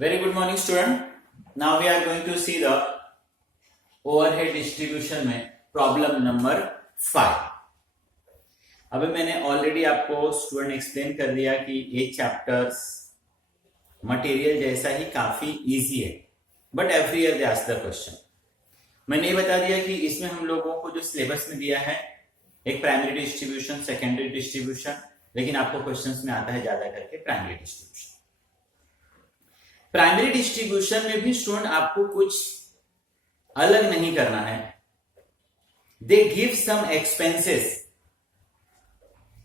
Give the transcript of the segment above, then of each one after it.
Very good morning student. Now we are going to see the overhead distribution में problem number 5. अभी मैंने already आपको student explain कर दिया कि ये चैप्टर्स मटेरियल जैसा ही काफी इजी है, but every year they ask the question. मैंने ये बता दिया कि इसमें हम लोगों को जो सिलेबस में दिया है एक प्राइमरी डिस्ट्रीब्यूशन, सेकेंडरी डिस्ट्रीब्यूशन, लेकिन आपको क्वेश्चंस में आता है ज्यादा करके प्राइमरी डिस्ट्रीब्यूशन. प्राइमरी डिस्ट्रीब्यूशन में भी स्टूडेंट आपको कुछ अलग नहीं करना है. They give some expenses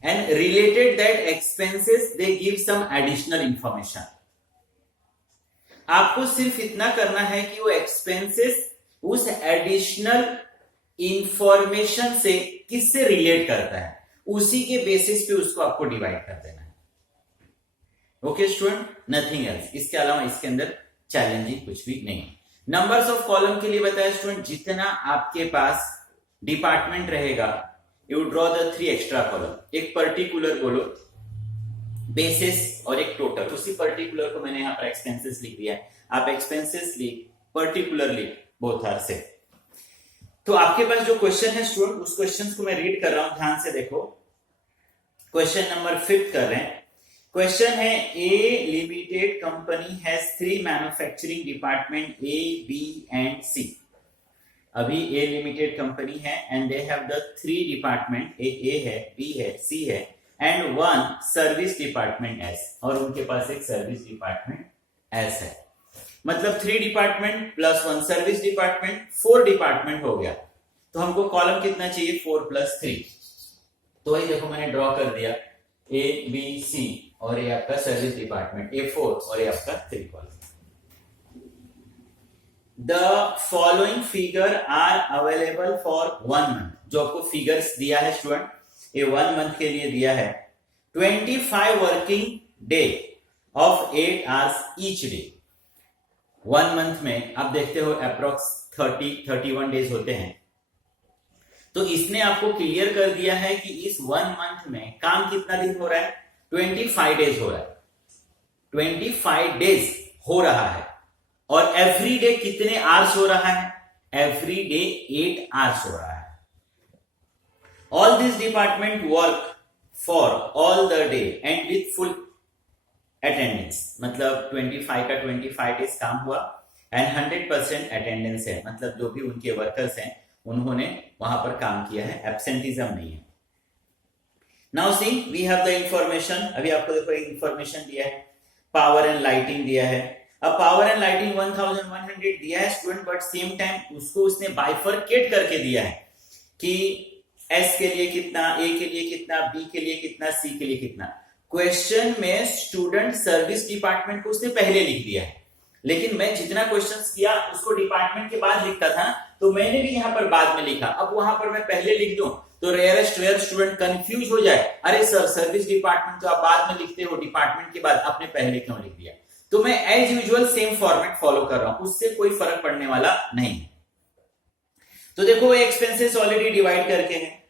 and related that expenses they give some additional information. आपको सिर्फ इतना करना है कि वो एक्सपेंसेस उस एडिशनल इंफॉर्मेशन से किससे रिलेट करता है, उसी के बेसिस पे उसको आपको डिवाइड कर देना है. Okay student, nothing else. इसके अलावा इसके अंदर चैलेंजिंग कुछ भी नहीं. नंबर्स ऑफ कॉलम के लिए बताया स्टूडेंट, जितना आपके पास डिपार्टमेंट रहेगा you draw the 3 extra column. एक पर्टिकुलर बोलो, बेसिस और एक टोटल. उसी पर्टिकुलर को मैंने यहां पर एक्सपेंसेस लिख दिया है. आप एक्सपेंसेस लिख, पर्टिकुलर लिख, बोथ आर सेम. तो आपके पास जो क्वेश्चन है स्टूडेंट, उस क्वेश्चन को मैं रीड कर रहा हूं, ध्यान से देखो. क्वेश्चन नंबर 5 कर रहे हैं. क्वेश्चन है A limited company has 3 manufacturing department A, B and C. अभी ए लिमिटेड कंपनी है and they have the 3 department. A है, बी है, सी है एंड 1 सर्विस डिपार्टमेंट एस. और उनके पास एक सर्विस डिपार्टमेंट एस है. मतलब 3 department plus 1 service department, 4 department हो गया. तो हमको कॉलम कितना चाहिए? 4 + 3. तो वही देखो मैंने ड्रॉ कर दिया, ए बी सी और ये आपका सर्विस डिपार्टमेंट A4 और ये आपका 3 column. The following figure are available for 1 month. जो आपको फिगर्स दिया है स्टूडेंट, ये 1 मंथ के लिए दिया है. 25 working day of 8 hours each day. 1 month में आप देखते हो अप्रोक्स 31 डेज होते हैं. तो इसने आपको क्लियर कर दिया है कि इस 1 मंथ में काम कितना दिन हो रहा है? 25 डेज हो रहा है. 25 डेज हो रहा है. और एवरी डे कितने आवर्स हो रहा है? एवरी डे 8 आवर्स हो रहा है. All this department work for all the day and with full attendance. मतलब 25 का 25 डेज काम हुआ एंड 100% अटेंडेंस है. मतलब जो भी उनके वर्कर्स हैं उन्होंने वहां पर काम किया है, एब्सेंटिज्म नहीं है. Now see we have the information. अभी आपको देखो एक इंफॉर्मेशन दिया है, पावर एंड लाइटिंग दिया है. अब पावर एंड लाइटिंग 1100 दिया है स्टूडेंट, बट सेम टाइम उसको उसने बाइफरकेट करके दिया है कि एस के लिए कितना, ए के लिए कितना, बी के लिए कितना, सी के लिए कितना. क्वेश्चन में स्टूडेंट सर्विस डिपार्टमेंट को उसने पहले लिख दिया है, लेकिन मैं जितना क्वेश्चंस किया उसको डिपार्टमेंट के बाद लिखता था, तो मैंने भी यहां पर बाद में लिखा. अब वहां पर मैं पहले लिख दूं तो रेयर स्टूडेंट कंफ्यूज हो जाए, अरे सर सर्विस डिपार्टमेंट तो आप बाद में लिखते हो, डिपार्टमेंट के बाद आपने पहले क्यों लिख दिया. तो मैं as usual same format follow कर रहा हूं, उससे कोई फर्क पड़ने वाला नहीं. तो देखो एक्सपेंसेस ऑलरेडी डिवाइड करके हैं.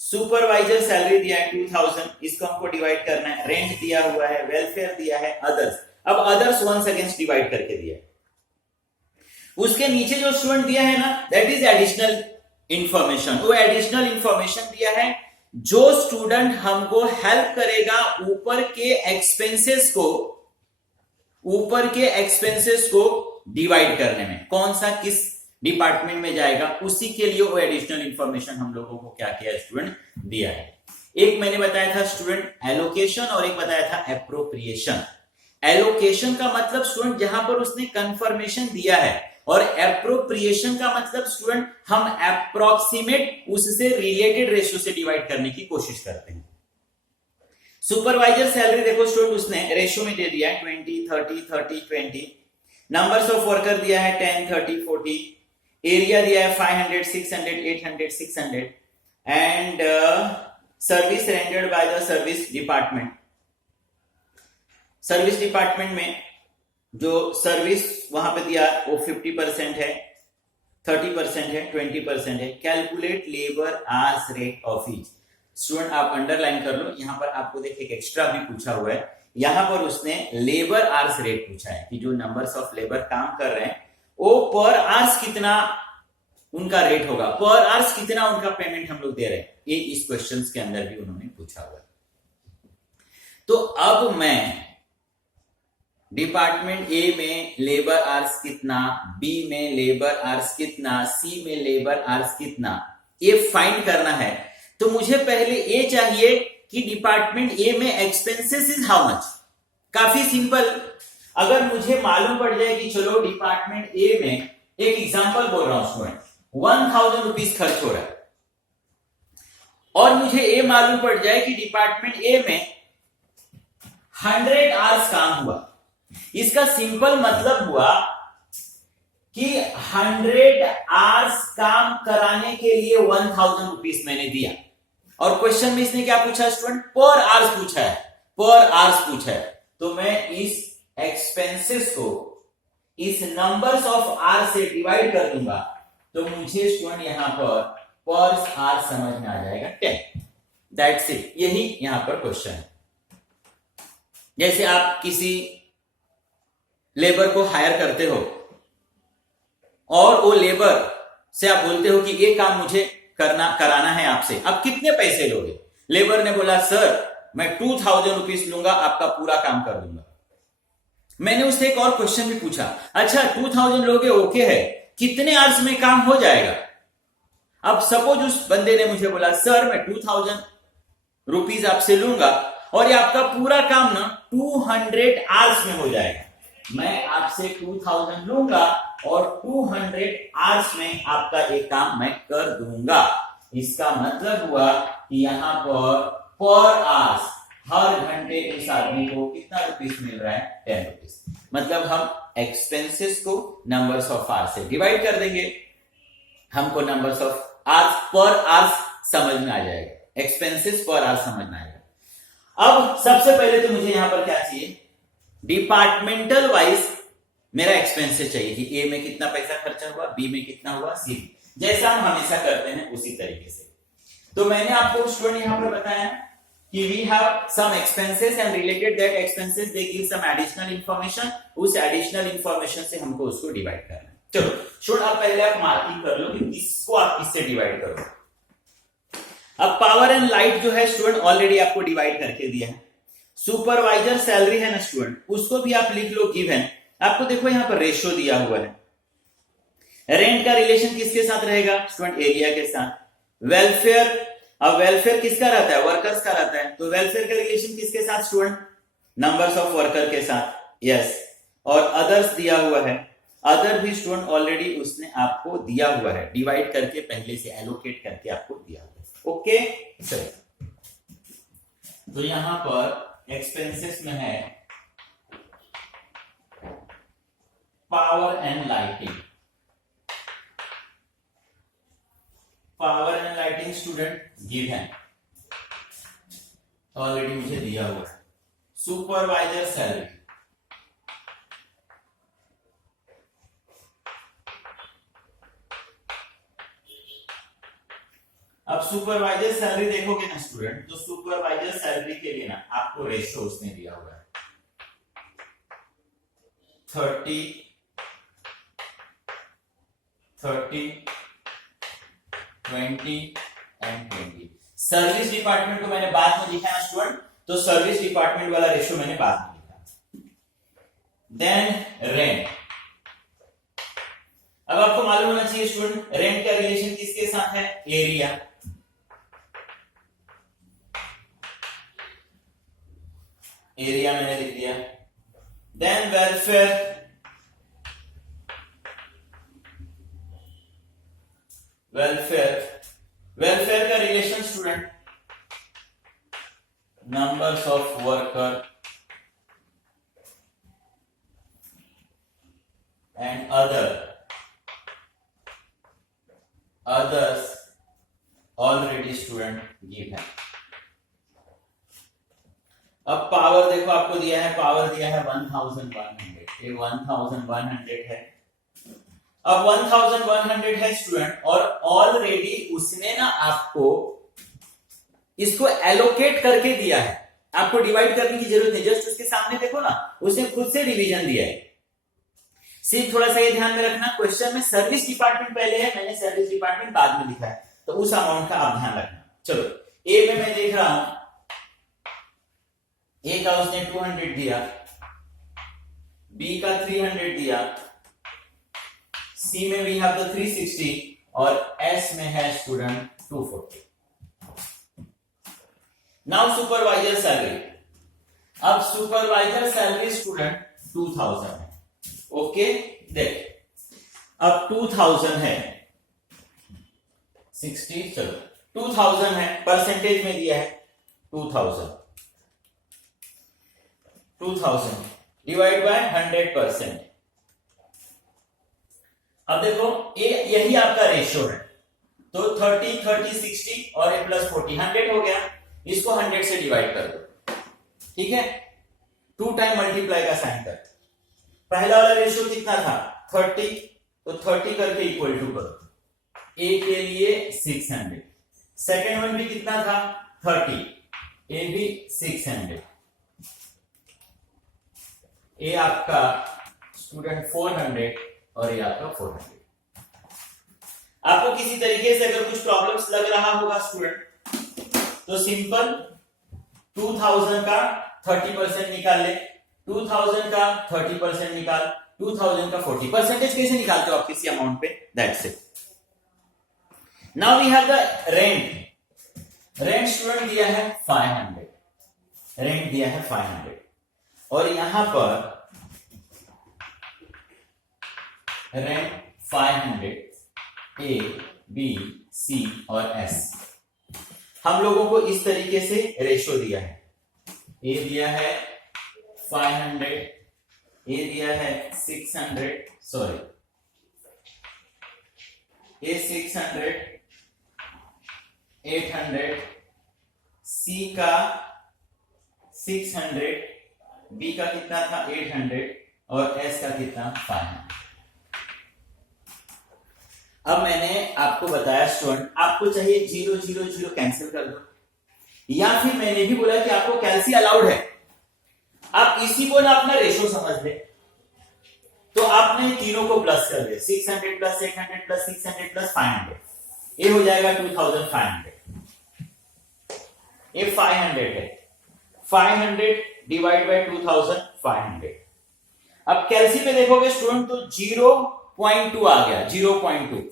सुपरवाइजर सैलरी दिया है 2000, इसको हमको डिवाइड करना है. रेंट दिया हुआ है, वेलफेयर दिया है, अदर्स. अब अदर्स वंस अगेंस्ट डिवाइड करके दिया है. उसके नीचे जो स्टूडेंट दिया है ना, दैट इज एडिशनल इंफॉर्मेशन. वो एडिशनल इंफॉर्मेशन दिया है जो स्टूडेंट हमको हेल्प करेगा ऊपर के एक्सपेंसेस को डिवाइड करने में. कौन सा किस डिपार्टमेंट में जाएगा, उसी के लिए वो एडिशनल इंफॉर्मेशन हम लोगों को क्या किया स्टूडेंट दिया है. एक मैंने बताया था स्टूडेंट एलोकेशन और एक बताया था एप्रोप्रिएशन. एलोकेशन का मतलब स्टूडेंट जहां पर उसने कंफर्मेशन दिया है, और एप्रोप्रिएशन का मतलब स्टूडेंट हम अप्रोक्सीमेट उससे रिलेटेड रेशियो से डिवाइड करने की कोशिश करते हैं. सुपरवाइजर सैलरी देखो स्टूडेंट उसने रेशियो में दे दिया है 20 30 30 20. नंबर्स ऑफ वर्कर दिया है 10 30 40. एरिया दिया है 500 600 800 600 and service rendered by the service department. Service department में जो सर्विस वहां पे दिया वो 50% है, 30% है, 20% है. Calculate labour hours rate of each. Student आप अंडरलाइन कर लो, यहां पर आपको देखिए एक्स्ट्रा भी पूछा हुआ है. यहां पर उसने लेबर आवर्स रेट पूछा है कि जो नंबर्स ऑफ लेबर काम कर रहे हैं वो पर आवर्स कितना उनका रेट होगा, पर आवर्स कितना उनका पेमेंट हम लोग दे रहे हैं, ये इस क्वेश्चंस के अंदर भी उन्होंने पूछा हुआ। तो अब मैं डिपार्टमेंट ए में लेबर आवर्स कितना, बी में लेबर आवर्स कितना, सी में लेबर आवर्स कितना, ये फाइंड करना है। तो मुझे पहले ये चाहिए कि डिपार्टमेंट ए में एक्सपेंसेस इज हाउ मच। काफी सिंपल, अगर मुझे मालूम पड़ जाए कि चलो डिपार्टमेंट ए में, एक एग्जांपल बोल रहा हूं स्टूडेंट, 1000 रुपीज खर्च हो रहा है और मुझे ये मालूम पड़ जाए कि डिपार्टमेंट ए में 100 आवर्स काम हुआ, इसका सिंपल मतलब हुआ कि 100 आवर्स काम कराने के लिए 1000 रुपीज मैंने दिया। और क्वेश्चन में इसने क्या पूछा स्टूडेंट, पर आवर्स पूछा है, पर आवर्स पूछा है। तो मैं इस एक्सपेंसेस को इस नंबर्स ऑफ आवर्स से डिवाइड कर दूंगा, तो मुझे स्टूडेंट यहां पर आवर्स समझ में आ जाएगा 10। दैट्स इट, यही यहां पर क्वेश्चन है। जैसे आप किसी लेबर को हायर करते हो और वो लेबर से आप बोलते हो कि ये काम मुझे कराना है आपसे, आप कितने पैसे लोगे? लेबर ने बोला सर मैं 2000 रुपीज लूंगा, आपका पूरा काम कर दूंगा। मैंने उससे एक और क्वेश्चन भी पूछा, अच्छा 2000 लोगे, ओके है, कितने आवर्स में काम हो जाएगा? अब सपोज उस बंदे ने मुझे बोला सर मैं 2000 रुपीज आपसे लूंगा और ये आपका पूरा काम ना 200 आवर्स में हो जाएगा। मैं आपसे 2000 लूंगा और 200 आवर्स में आपका एक काम मैं कर दूंगा। इसका मतलब हुआ कि यहां पर आवर्स, हर घंटे इस आदमी को कितना रुपीस मिल रहा है, 10 रुपीस। मतलब हम एक्सपेंसेस को नंबर्स ऑफ आवर्स से डिवाइड कर देंगे, हमको numbers of hours per hours समझ में आ जाएगा, एक्सपेंसेस पर आवर्स समझ में आएगा। अब सबसे पहले तो मुझे यहां पर क्या चाहिए, डिपार्टमेंटल वाइज मेरा एक्सपेंसेस चाहिए कि ए में कितना पैसा खर्चा हुआ, बी में कितना हुआ, सी में, जैसा हम हमेशा करते हैं उसी तरीके से। तो मैंने आपको स्टूडेंट यहां पर बताया कि we have some expenses and related that expenses they give some additional information, उस एडिशनल इंफॉर्मेशन से हमको उसको डिवाइड करना है। चलो स्टूडेंट अब पहले आप मार्किंग कर लो कि किसको आप किससे डिवाइड करो। अब पावर एंड लाइट जो है स्टूडेंट ऑलरेडी आपको डिवाइड करके दिया है। सुपरवाइजर सैलरी है ना स्टूडेंट, उसको भी आप लिख लो गिवन। आपको देखो यहां पर रेशियो दिया हुआ है। रेंट का रिलेशन किसके साथ रहेगा स्टूडेंट, एरिया के साथ। वेलफेयर, अब वेलफेयर किसका रहता है, वर्कर्स का रहता है, तो वेलफेयर का रिलेशन किसके साथ स्टूडेंट, नंबर्स ऑफ वर्कर के साथ, यस। और अदर्स दिया हुआ है, अदर भी स्टूडेंट ऑलरेडी उसने आपको दिया हुआ है, डिवाइड करके पहले से एलोकेट करके आपको दिया हुआ है। ओके चलो, तो यहां पर एक्सपेंसेस में है power and lighting. Power and lighting student given, already मुझे दिया हुआ है। सुपरवाइजर सैलरी, अब सुपरवाइजर सैलरी देखोगे ना स्टूडेंट, तो सुपरवाइजर सैलरी के लिए ना आपको रेशियो उसने दिया हुआ है 30, 20 एंड 20। सर्विस डिपार्टमेंट को मैंने बाद में लिखा है स्टूडेंट, तो सर्विस डिपार्टमेंट वाला रेशियो मैंने बाद में लिखा। देन रेंट, अब आपको मालूम होना चाहिए स्टूडेंट रेंट का रिलेशन किसके साथ है, एरिया। एरिया मैंने लिख दिया। देन वेलफेयर, वेलफेयर का relation student numbers of worker and others already student give है। अब पावर देखो आपको दिया है, पावर दिया है 1100, ये 1100 है। अब 1100 है स्टूडेंट, और ऑलरेडी उसने ना आपको इसको एलोकेट करके दिया है आपको डिवाइड करने की जरूरत नहीं, जस्ट उसके सामने देखो ना, उसने खुद से डिवीजन दिया है। सिर्फ थोड़ा सा ये ध्यान में रखना, क्वेश्चन में सर्विस डिपार्टमेंट पहले है, मैंने सर्विस डिपार्टमेंट बाद में लिखा है, तो उस अमाउंट का आप ध्यान रखना। चलो ए में मैं देख रहा हूं, ए का उसने 200 दिया, बी का 300 दिया, सी में वी हैव द 360 और एस में है स्टूडेंट 240। नाउ सुपरवाइजर सैलरी, अब सुपरवाइजर सैलरी स्टूडेंट 2000 है। ओके देख, अब 2000 है, 60, चलो 2000 है, परसेंटेज में दिया है 2000 डिवाइड बाय 100%। अब देखो यही आपका रेशियो है, तो 30 30 60 और ए प्लस 40 100 हो गया, इसको 100 से डिवाइड कर दो, ठीक है, 2 टाइम मल्टीप्लाई का साइन कर। पहला वाला रेशियो कितना था 30, तो 30 करके इक्वल टू करो, ए के लिए 600, सेकेंड वन भी कितना था 30, ए भी 600, ए आपका स्टूडेंट 400 और ये आपका 400। आपको किसी तरीके से अगर कुछ प्रॉब्लम्स लग रहा होगा स्टूडेंट, तो सिंपल 2000 का 30% निकाल ले, 2000 का 30% निकाल, 2000 का 40 परसेंटेज कैसे निकालते हो आप किसी अमाउंट पे, that's it. Now we have the rent. Rent student दिया है 500, रेंट दिया है 500 और यहां पर रेंट 500 ए बी सी और एस। हम लोगों को इस तरीके से रेशियो दिया है, ए दिया है 500, ए दिया है 600, सॉरी ए 600, 800, सी का 600, बी का कितना था 800 और एस का कितना 500। अब मैंने आपको बताया स्टूडेंट, आपको चाहिए 0 0 0 कैंसिल कर दो, या फिर मैंने भी बोला कि आपको कैलसी अलाउड है, आप इसी को ना अपना रेशियो समझ ले, तो आपने तीनों को प्लस कर दिया, 600 प्लस 800 प्लस 600 प्लस 500, ये हो जाएगा 2500, ये 500 है, 500 डिवाइड बाय 2500। अब कैलसी पे देखोगे स्टूडेंट तो 0.2 आ गया, 0.2।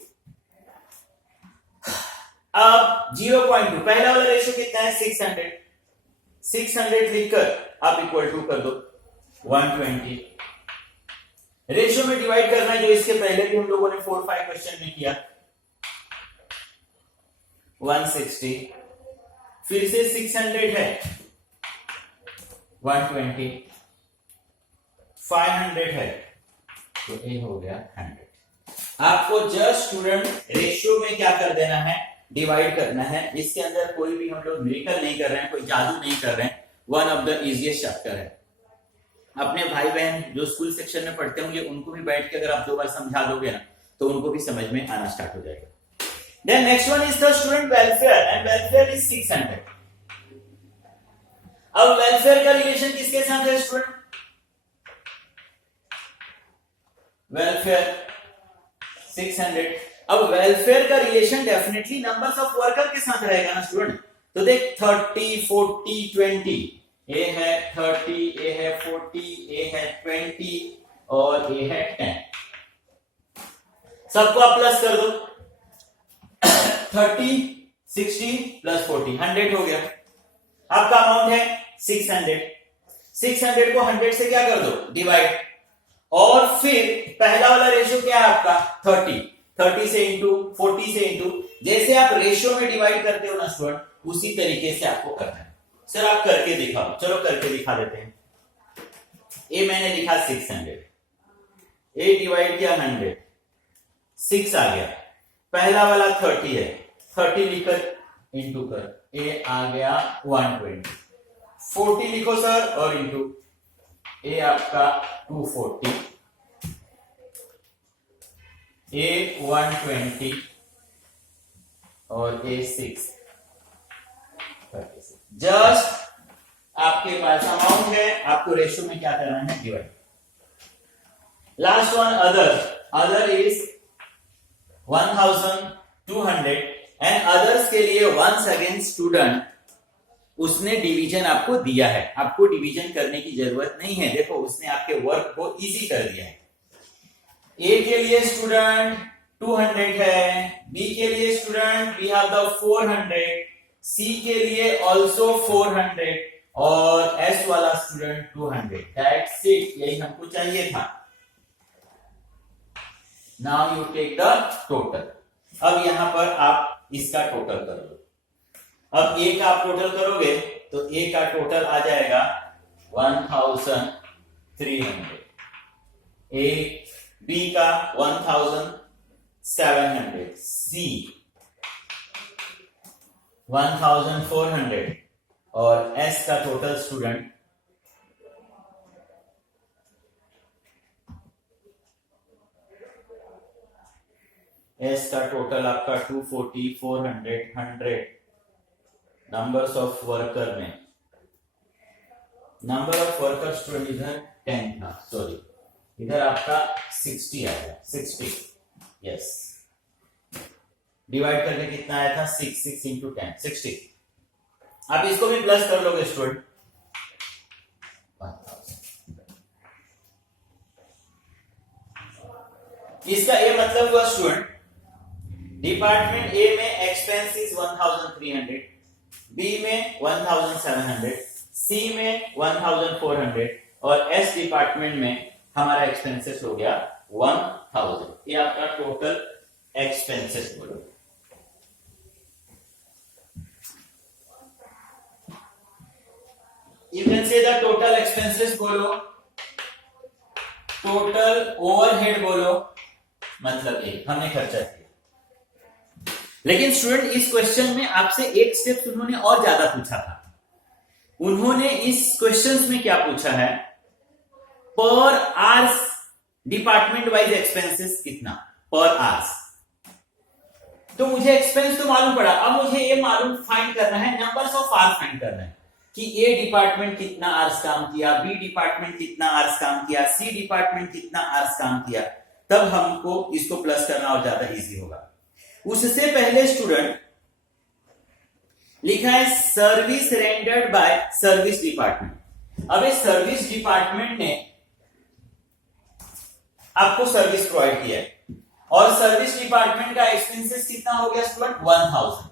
अब 0.2 पहला वाला रेशियो कितना है 600, 600 लिखकर आप इक्वल टू कर दो 120। रेशियो में डिवाइड करना है, जो इसके पहले भी हम लोगों ने 4-5 क्वेश्चन में किया, 160, फिर से 600 है 120, 500 है तो ये हो गया 100। आपको जस्ट स्टूडेंट रेशियो में क्या कर देना है, डिवाइड करना है। इसके अंदर कोई भी हम लोग मिरेकल नहीं कर रहे हैं, कोई जादू नहीं कर रहे हैं, one of the easiest chapter है। अपने भाई बहन जो स्कूल सेक्शन में पढ़ते होंगे उनको भी बैठ के अगर आप 2 बार समझा दोगे ना, तो उनको भी समझ में आना स्टार्ट हो जाएगा। Then next one is the student welfare, and welfare is 600। अब वेलफेयर का रिलेशन किसके साथ है स्टूडेंट, वेलफेयर 600। अब वेलफेयर का relation definitely numbers of worker के साथ रहेगा ना स्टूडेंट, तो देख 30 40 20, ए है 30, ए है 40, ए है 20 और ए है 10। सबको आप प्लस कर दो, 30 60 प्लस 40 100 हो गया। आपका अमाउंट है 600, 600 को 100 से क्या कर दो डिवाइड, और फिर पहला वाला रेशियो क्या है आपका 30 से इंटू 40 से इंटू, जैसे आप रेशियो में डिवाइड करते हो ना स्टूडेंट, उसी तरीके से आपको करना है। सर आप करके दिखाओ, चलो करके दिखा देते हैं। ए मैंने लिखा 600, ए डिवाइड किया 100, 6 आ गया, पहला वाला 30 है, 30 लिखकर इंटू कर, ए आ गया 120, 40 लिखो सर और इंटू, ए आपका 240, ए 120 और ए 636। जस्ट आपके पास अमाउंट है, आपको रेशियो में क्या करना है, divide. Last one other is 1200 and others के लिए वंस अगेन स्टूडेंट उसने डिवीजन आपको दिया है, आपको डिवीजन करने की जरूरत नहीं है। देखो उसने आपके वर्क को इजी कर दिया है। ए के लिए स्टूडेंट 200 है, बी के लिए स्टूडेंट वी हैव द 400, सी के लिए ऑल्सो 400 और एस वाला स्टूडेंट 200। दैट्स इट, यही हमको चाहिए था। Now you take the total. अब यहां पर आप इसका टोटल करोगे। अब ए का आप टोटल करोगे तो ए का टोटल आ जाएगा 1300, ए बी का 1700, सी 1400 और एस का टोटल स्टूडेंट एस का टोटल आपका 240, 400, 100। नंबर्स ऑफ वर्कर में नंबर ऑफ वर्कर स्टूडेंट इधर 10 था, सॉरी इधर आपका 60 आया, 60। यस, डिवाइड करके कितना आया था, 6 इंटू 10, 60। आप इसको भी प्लस कर लोगे स्टूडेंट, 1000। इसका ये मतलब हुआ स्टूडेंट, डिपार्टमेंट ए में एक्सपेंस इज 1300, बी में 1700, सी में 1400 और एस डिपार्टमेंट में हमारा एक्सपेंसेस हो गया 1000। ये आपका टोटल एक्सपेंसेस बोलो। You can say the total expenses बोलो, टोटल ओवरहेड बोलो, मतलब ये हमने खर्चा किया। लेकिन स्टूडेंट इस क्वेश्चन में आपसे एक स्टेप उन्होंने और ज्यादा पूछा था। उन्होंने इस क्वेश्चन में क्या पूछा है, पर आवर्स डिपार्टमेंट वाइज एक्सपेंसेस कितना पर आवर्स। तो मुझे एक्सपेंस तो मालूम पड़ा, अब मुझे ये मालूम फाइंड करना है, नंबर्स ऑफ आवर्स फाइंड करना है कि ए डिपार्टमेंट कितना आवर्स काम किया, बी डिपार्टमेंट कितना आवर्स काम किया, सी डिपार्टमेंट कितना आवर्स काम किया। तब हमको इसको प्लस करना और ज्यादा इजी होगा। उससे पहले स्टूडेंट लिखा है service rendered by service department. अब इस सर्विस डिपार्टमेंट ने आपको सर्विस प्रोवाइड किया है और सर्विस डिपार्टमेंट का एक्सपेंसेस कितना हो गया स्टूडेंट, 1000।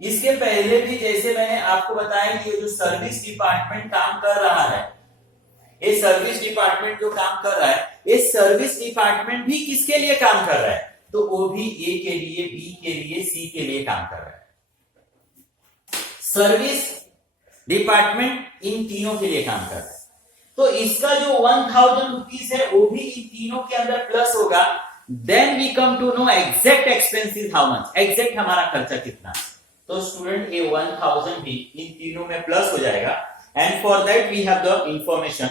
इसके पहले भी जैसे मैंने आपको बताया कि ये जो सर्विस डिपार्टमेंट काम कर रहा है, ये सर्विस डिपार्टमेंट जो काम कर रहा है, ये सर्विस डिपार्टमेंट भी किसके लिए काम कर रहा है, तो वो भी ए के लिए, बी के लिए, सी के लिए काम कर रहा है। सर्विस डिपार्टमेंट इन तीनों के लिए काम कर रहा है। तो इसका जो 1000 रुपीज है वो भी इन तीनों के अंदर प्लस होगा। Then we come to know exact expenses how much, exact हमारा खर्चा कितना। तो स्टूडेंट ये 1000 भी इन तीनों में प्लस हो जाएगा। And for that we have the information.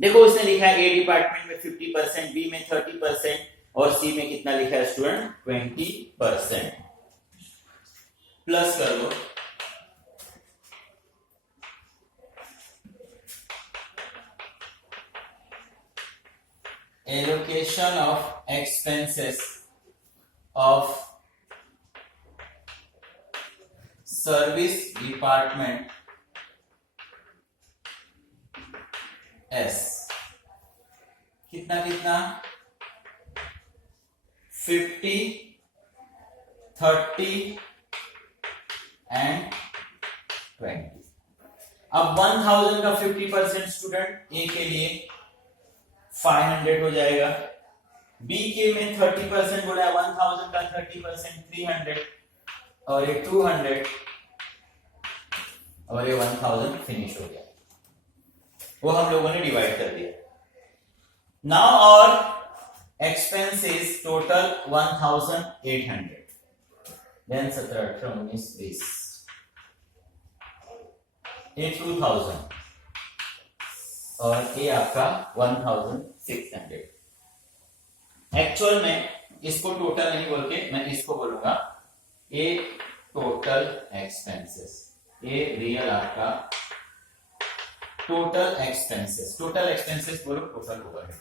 देखो उसने लिखा है ए डिपार्टमेंट में 50%, बी में 30% और सी में कितना लिखा है स्टूडेंट, 20%। प्लस कर लो। Allocation of expenses of service department S कितना कितना 50, 30 एंड 20। अब 1000 का 50% स्टूडेंट ए के लिए 500 हो जाएगा, बी के में 30% बोला है, 1000 का 30% 300 और ये 200 और ये 1000 फिनिश हो गया। वो हम लोगों ने डिवाइड कर दिया। नाउ और एक्सपेंसेस टोटल 1800, देन 17, 18, 19, 20, ये 2000 और ये आपका 1600। एक्चुअल में इसको टोटल नहीं बोल के मैं इसको बोलूंगा ये टोटल एक्सपेंसेस। ए रियल आपका टोटल एक्सपेंसेस बोलो, टोटल ओवरहेड।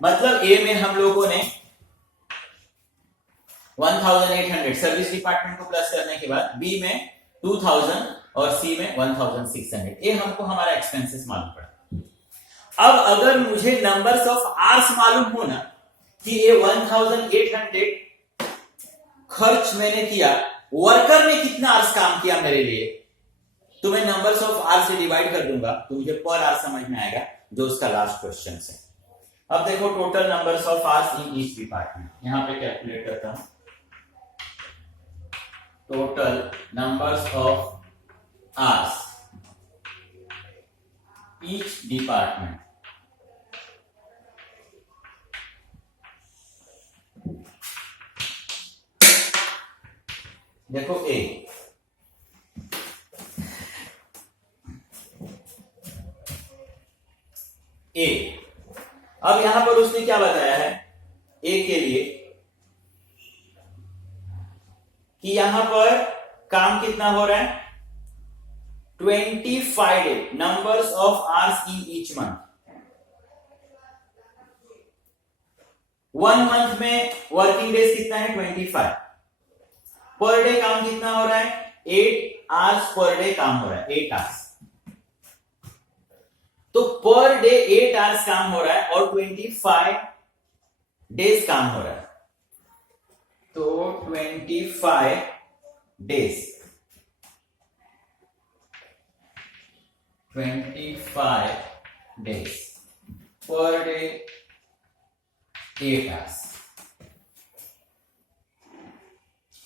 मतलब ए में हम लोगों ने 1800 सर्विस डिपार्टमेंट को प्लस करने के बाद बी में 2000 और सी में 1600, ये हमको हमारा एक्सपेंसेस मालूम पड़ा। अब अगर मुझे नंबर्स ऑफ आवर्स मालूम हो ना कि ये 1800 खर्च मैंने किया, वर्कर ने कितना आवर्स काम किया मेरे लिए, तो मैं नंबर्स ऑफ आवर्स से डिवाइड कर दूंगा तो मुझे पर आवर समझ में आएगा, जो उसका लास्ट क्वेश्चन है। अब देखो total numbers of hours in each department, यहां पे कैलकुलेट करता हूं। Total numbers of hours each department, देखो ए अब यहां पर उसने क्या बताया है ए के लिए कि यहां पर काम कितना हो रहा है, 25 numbers of hours in each month. 1 month में वर्किंग डेज कितना है, 25। पर डे काम कितना हो रहा है, 8 आवर्स पर डे काम हो रहा है, 8 आवर्स। तो पर डे 8 आवर्स काम हो रहा है और 25 डेज काम हो रहा है, तो 25 days, 25 days per day 8 hours.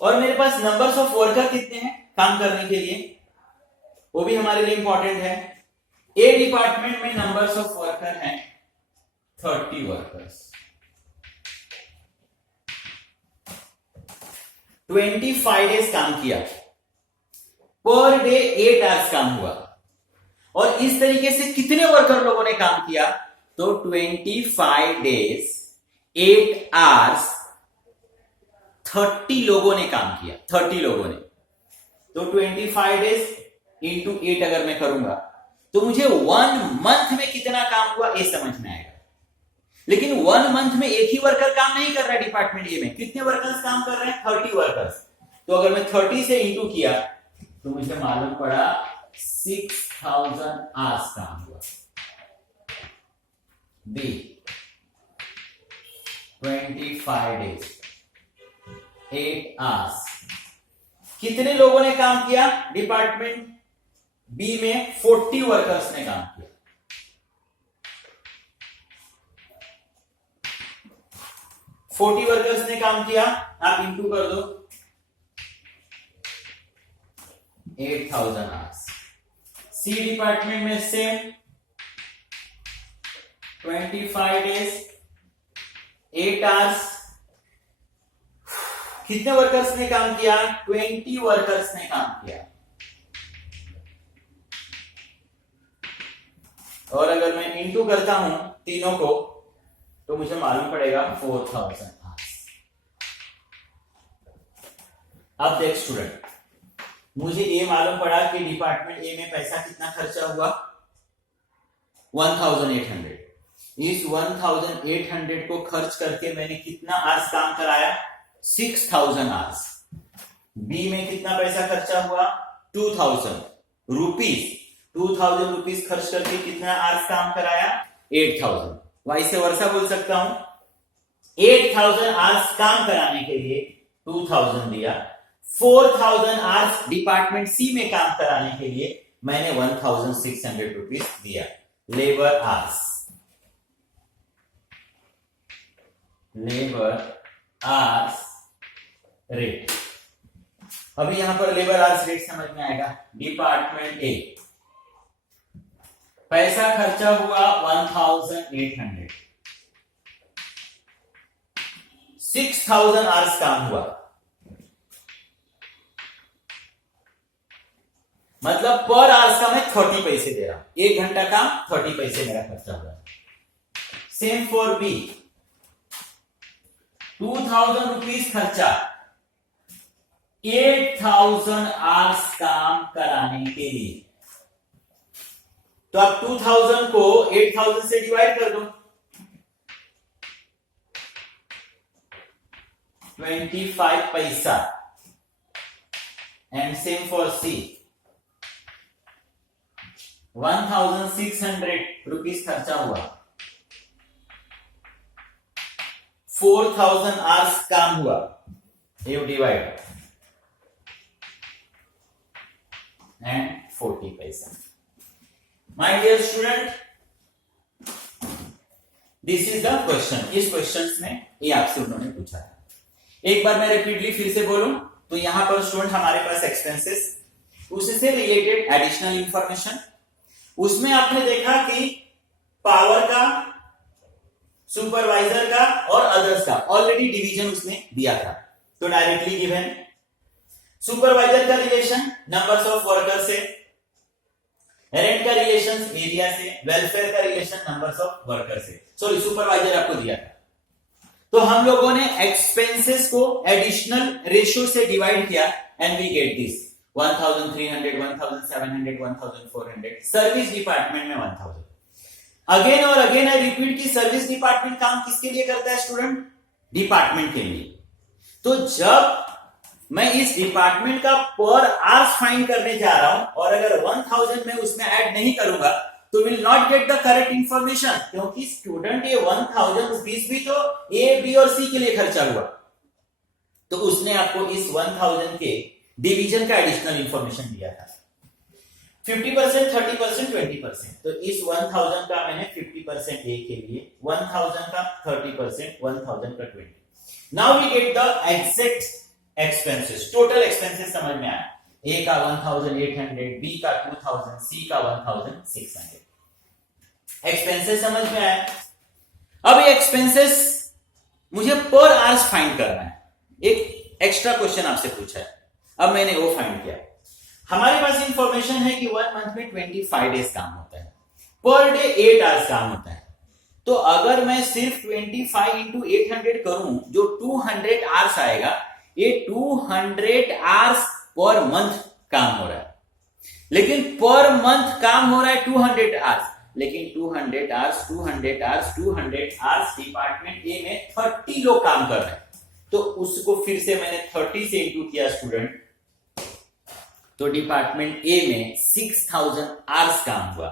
और मेरे पास नंबर्स ऑफ वर्कर कितने हैं काम करने के लिए, वो भी हमारे लिए इंपॉर्टेंट है। ए डिपार्टमेंट में नंबर्स ऑफ वर्कर हैं 30 वर्कर्स, 25 डेज काम किया, पर डे 8 आवर्स काम हुआ। और इस तरीके से कितने वर्कर लोगों ने काम किया, तो 25 डेज 8 आवर्स 30 लोगों ने काम किया, 30 लोगों ने। तो 25 डेज इंटू 8 अगर मैं करूंगा तो मुझे 1 मंथ में कितना काम हुआ ये समझ में आएगा। लेकिन 1 मंथ में एक ही वर्कर काम नहीं कर रहा है, डिपार्टमेंट ए में कितने वर्कर्स काम कर रहे हैं, 30 वर्कर्स। तो अगर मैं 30 से इंटू किया तो मुझे मालूम पड़ा 6000 आवर्स काम हुआ। बी 25 डेज 8 आवर्स, कितने लोगों ने काम किया, डिपार्टमेंट बी में 40 वर्कर्स ने काम किया। 40 वर्कर्स ने काम किया, आप इंटू कर दो 8000 आवर्स। सी डिपार्टमेंट में सेम 25 डेज 8 आवर्स, कितने वर्कर्स ने काम किया, 20 वर्कर्स ने काम किया। और अगर मैं इंटू करता हूं तीनों को तो मुझे मालूम पड़ेगा 4000 आवर्स। अब देख स्टूडेंट, मुझे ये मालूम पड़ा कि डिपार्टमेंट ए में पैसा कितना खर्चा हुआ, 1800। इस 1800 को खर्च करके मैंने कितना आवर्स काम कराया, 6000 आवर्स। बी में कितना पैसा खर्चा हुआ, 2000 रुपीज, 2000 रुपीज खर्च करके कितना आवर्स काम कराया, 8000। वाइस वर्सा बोल सकता हूं, 8000 आवर्स काम कराने के लिए 2000 दिया, 4000 आवर्स डिपार्टमेंट सी में काम कराने के लिए मैंने 1600 रुपीज दिया। Labour hours, labour hours rate. अभी यहां पर लेबर आवर्स रेट समझ में आएगा। डिपार्टमेंट ए पैसा खर्चा हुआ 1800, 6000 आवर्स काम हुआ, मतलब पर आवर्स का मैं 30 पैसे दे रहा हूं, 1 घंटा काम 30 पैसे मेरा खर्चा हुआ। सेम फॉर बी, 2000 रुपीज खर्चा, 8,000 आवर्स काम कराने के लिए। तो आप 2000 को 8000 से डिवाइड कर दो, 25 पैसा। And same for C, 1600 rupees खर्चा हुआ, 4000 आवर्स काम हुआ, यू डिवाइड एंड 40 पैसा। My dear student, this is the question. इस क्वेश्चन में ये आपसे उन्होंने पूछा है। एक बार मैं रिपीटली फिर से बोलूं तो यहां पर स्टूडेंट हमारे पास एक्सपेंसेस, उससे रिलेटेड एडिशनल इंफॉर्मेशन, उसमें आपने देखा कि पावर का, सुपरवाइजर का और अदर्स का ऑलरेडी डिवीजन उसने दिया था, तो डायरेक्टली गिवन। सुपरवाइजर का रिलेशन नंबर्स ऑफ वर्कर से, रेंट का रिलेशन एरिया से, वेलफेयर का रिलेशन नंबर्स ऑफ वर्कर से। सॉरी, सुपरवाइजर आपको दिया था। तो हम लोगों ने एक्सपेंसेस को एडिशनल रेशियो से डिवाइड किया and we get this 1300, 1700, 1400। Service department में 1000। अगेन और अगेन आई रिपीट कि सर्विस डिपार्टमेंट काम किसके लिए करता है स्टूडेंट? डिपार्टमेंट के लिए। तो जब मैं इस डिपार्टमेंट का पर आवर्स फाइंड करने जा रहा हूं और अगर 1000 में उसमें ऐड नहीं करूंगा तो will not get the correct information, क्योंकि स्टूडेंट ये 1000 रुपीज भी तो ए, बी और सी के लिए खर्चा हुआ, तो उसने आपको इस 1000 के डिवीजन का एडिशनल इंफॉर्मेशन दिया था। 50%, 30%, 20%। तो इस 1000 का मैंने 50% ए के लिए, 1000 का 30%, 1000 का 20। Now we get the exact expenses, total expenses समझ में आया। ए का 1800, बी का 2000, सी का 1600। एक्सपेंसेस समझ में आया। अब ये एक्सपेंसेस मुझे पर आवर्स फाइंड करना है। एक एक्स्ट्रा क्वेश्चन आपसे पूछा है, अब मैंने वो फाइंड किया। हमारे पास इंफॉर्मेशन है कि 1 मंथ में 25 डेज काम होता है, पर डे 8 आवर्स काम होता है। तो अगर मैं सिर्फ 25 इंटू 800 करूं, जो 200 आवर्स आएगा, ये 200 आवर्स पर मंथ काम हो रहा है। लेकिन पर मंथ काम हो रहा है 200 आवर्स, लेकिन 200 hours, 200 hours, 200 hours department A में 30 लोग काम कर रहे हैं। तो उसको फिर से मैंने 30 से इंटू किया स्टूडेंट, तो डिपार्टमेंट ए में 6000 आवर्स काम हुआ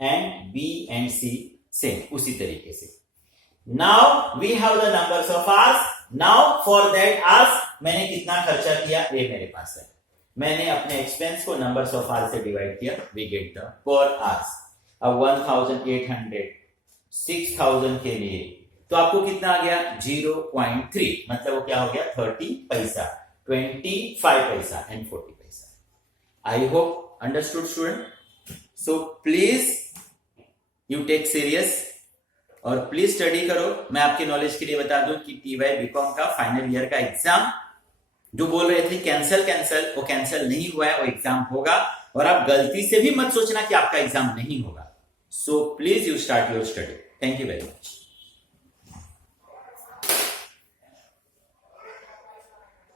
and B and C same उसी तरीके से। Now we have the numbers of hours. Now for that hours मैंने कितना खर्चा किया ये मेरे पास है। मैंने अपने एक्सपेंस को नंबर्स ऑफ आवर्स से डिवाइड किया, we get the per hours. अब 1800 6000 के लिए तो आपको कितना आ गया 0.3, मतलब वो क्या हो गया 30 पैसा, 25 पैसा एंड 40 पैसा। I hope understood student. So please you take serious और प्लीज स्टडी करो। मैं आपके नॉलेज के लिए बता दूं कि टीवाई बीकॉम का फाइनल ईयर का एग्जाम जो बोल रहे थे कैंसिल, वो कैंसिल नहीं हुआ है, वो एग्जाम होगा। और आप गलती से भी मत सोचना कि आपका एग्जाम नहीं होगा। सो please you start your study. Thank you very much.